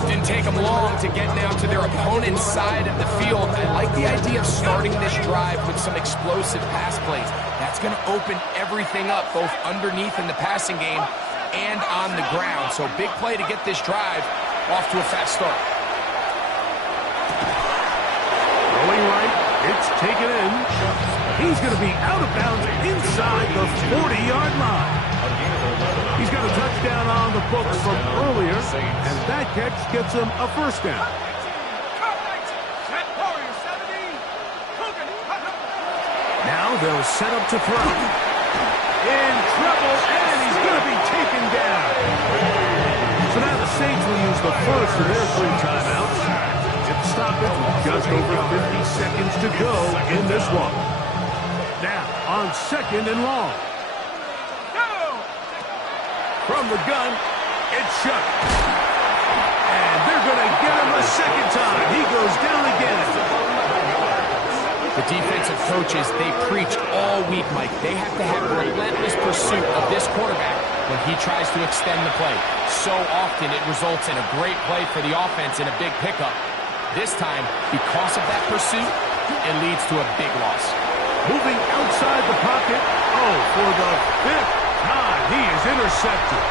Didn't take them long to get down to their opponent's side of the field. I like the idea of starting this drive with some explosive pass plays. That's going to open everything up, both underneath in the passing game and on the ground. So big play to get this drive off to a fast start. Rolling right, it's taken in. He's going to be out of bounds inside the 40-yard line. He's got a touchdown on the books from earlier, and that catch gets him a first down. Now they'll set up to throw. In trouble, and he's going to be taken down. So now the Saints will use the first of their 3 timeouts. Get the stoppage with just over 50 seconds to go in this one. Now on second and long. From the gun, it's Shuck. And they're going to get him a second time. He goes down again. The defensive coaches, they preached all week, Mike. They have to have relentless pursuit of this quarterback when he tries to extend the play. So often it results in a great play for the offense and a big pickup. This time, because of that pursuit, it leads to a big loss. Moving outside the pocket. Oh, for the 5th time, he is intercepted.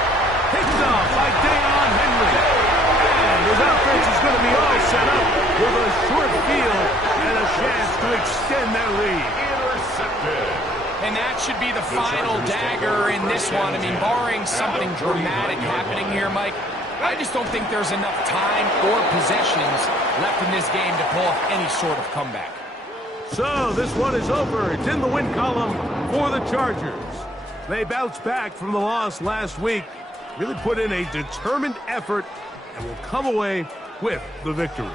Picked off by Deion Henry. And his offense is going to be all set up with a short field and a chance to extend their lead. Intercepted. And that should be the final dagger in this one. I mean, barring something dramatic happening here, Mike, I just don't think there's enough time or possessions left in this game to pull off any sort of comeback. So this one is over. It's in the win column for the Chargers. They bounced back from the loss last week, really put in a determined effort, and will come away with the victory.